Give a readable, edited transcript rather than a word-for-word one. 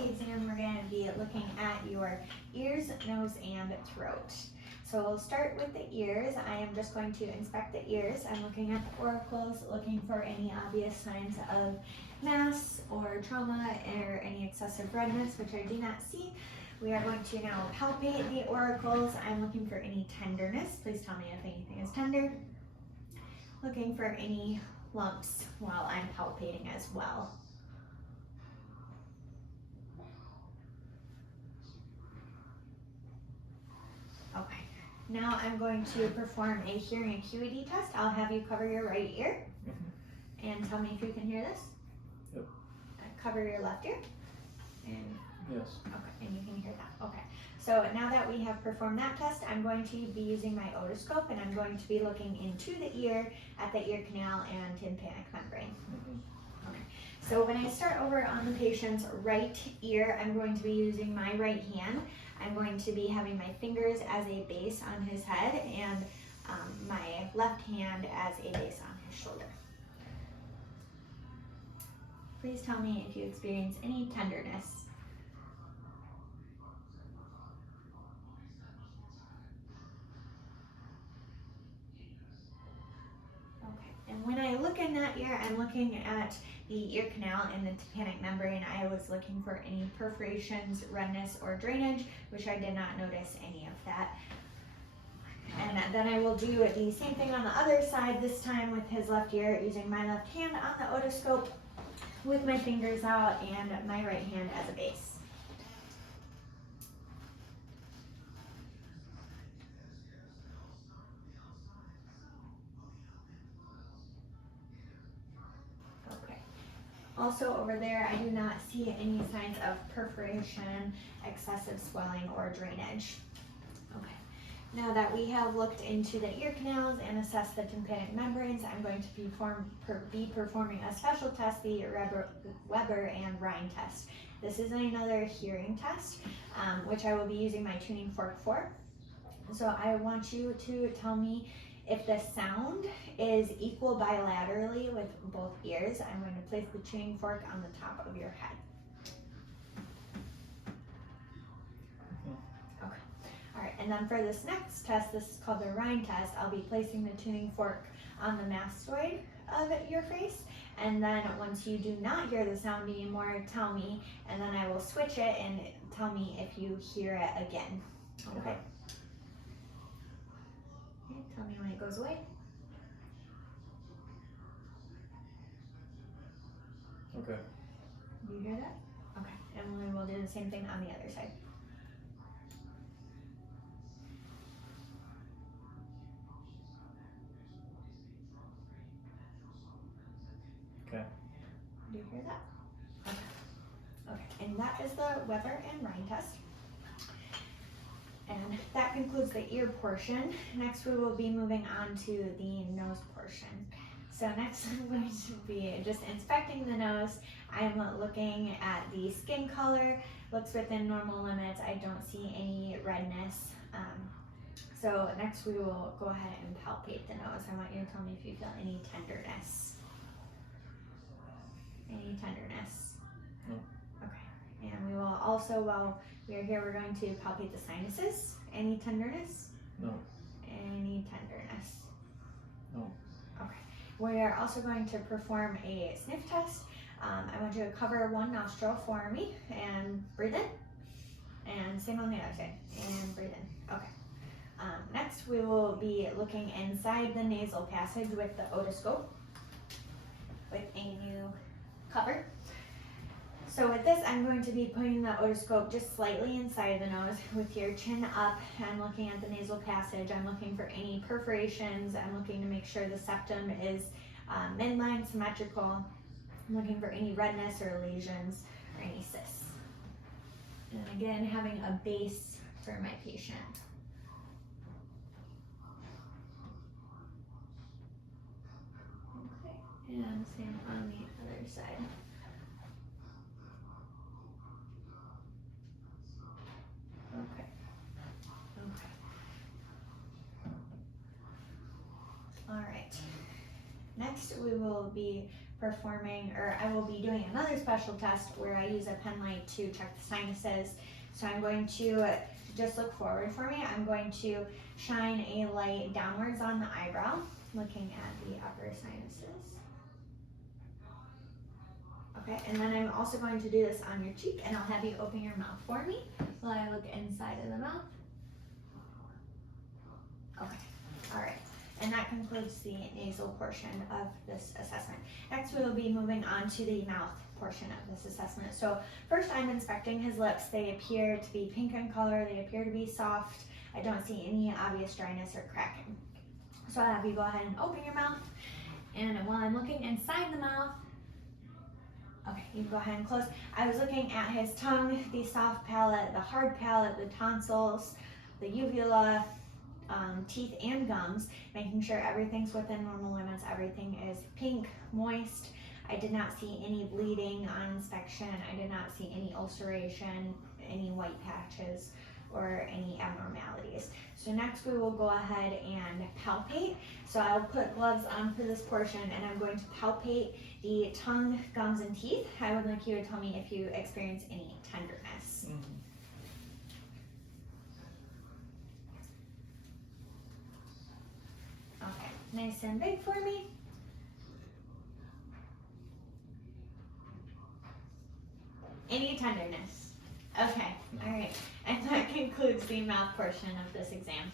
the exam, we're going to be looking at your ears, nose, and throat. So we'll start with the ears. I am just going to inspect the ears. I'm looking at the auricles, looking for any obvious signs of mass or trauma or any excessive redness, which I do not see. We are going to now palpate the auricles. I'm looking for any tenderness. Please tell me if anything is tender. Looking for any lumps while I'm palpating as well. Okay, now I'm going to perform a hearing acuity test. I'll have you cover your right ear and tell me if you can hear this. Yep. Cover your left ear. And Yes. okay, and you can hear that. Okay, so now that we have performed that test, I'm going to be using my otoscope and I'm going to be looking into the ear, at the ear canal and tympanic membrane. Okay, so when I start over on the patient's right ear, I'm going to be using my right hand. I'm going to be having my fingers as a base on his head and my left hand as a base on his shoulder. Please tell me if you experience any tenderness. Okay, and when I look in that ear, I'm looking at the ear canal and the tympanic membrane. I was looking for any perforations, redness, or drainage, which I did not notice any of that. And then I will do the same thing on the other side, this time with his left ear, using my left hand on the otoscope with my fingers out and my right hand as a base. Okay. Also over there, I do not see any signs of perforation, excessive swelling, or drainage. Okay. Now that we have looked into the ear canals and assessed the tympanic membranes, I'm going to be performing a special test, the Weber and Rhine test. This is another hearing test, which I will be using my tuning fork for. So I want you to tell me if the sound is equal bilaterally with both ears. I'm going to place the tuning fork on the top of your head. Alright, and then for this next test, this is called the Rhine test, I'll be placing the tuning fork on the mastoid of your face, and then once you do not hear the sound anymore, tell me, and then I will switch it and tell me if you hear it again. Okay? Okay, tell me when it goes away. Okay. Do you hear that? Okay, and we will do the same thing on the other side. Okay. Do you hear that? Okay. Okay, and that is the Weber and Rhine test. And that concludes the ear portion. Next we will be moving on to the nose portion. So next I'm going to be just inspecting the nose. I am looking at the skin color, looks within normal limits. I don't see any redness. So next we will go ahead and palpate the nose. I want you to tell me if you feel any tenderness. Any tenderness? No. Okay. And we will also, while we are here, we're going to palpate the sinuses. Any tenderness? No. Any tenderness? No. Okay. We are also going to perform a sniff test. I want you to cover one nostril for me and breathe in. And same on the other side. And breathe in. Okay. Next, we will be looking inside the nasal passage with the otoscope with a new cover. So with this, I'm going to be putting the otoscope just slightly inside the nose with your chin up. I'm looking at the nasal passage. I'm looking for any perforations. I'm looking to make sure the septum is midline, symmetrical. I'm looking for any redness or lesions or any cysts. And again, having a base for my patient. Okay, and same on the other side. Okay. Okay. All right. Next, we will be performing, or I will be doing another special test where I use a pen light to check the sinuses. So I'm going to just look forward for me. I'm going to shine a light downwards on the eyebrow, looking at the upper sinuses. Okay, and then I'm also going to do this on your cheek, and I'll have you open your mouth for me while I look inside of the mouth. Okay, all right. And that concludes the nasal portion of this assessment. Next, we will be moving on to the mouth portion of this assessment. So first, I'm inspecting his lips. They appear to be pink in color. They appear to be soft. I don't see any obvious dryness or cracking. So I'll have you go ahead and open your mouth. And while I'm looking inside the mouth, okay, you can go ahead and close. I was looking at his tongue, the soft palate, the hard palate, the tonsils, the uvula, teeth and gums, making sure everything's within normal limits. Everything is pink, moist. I did not see any bleeding on inspection. I did not see any ulceration, any white patches, or any abnormalities. So next we will go ahead and palpate. So I'll put gloves on for this portion, and I'm going to palpate the tongue, gums, and teeth. I would like you to tell me if you experience any tenderness. Okay, nice and big for me. Any tenderness? Okay, all right. And that concludes the mouth portion of this exam.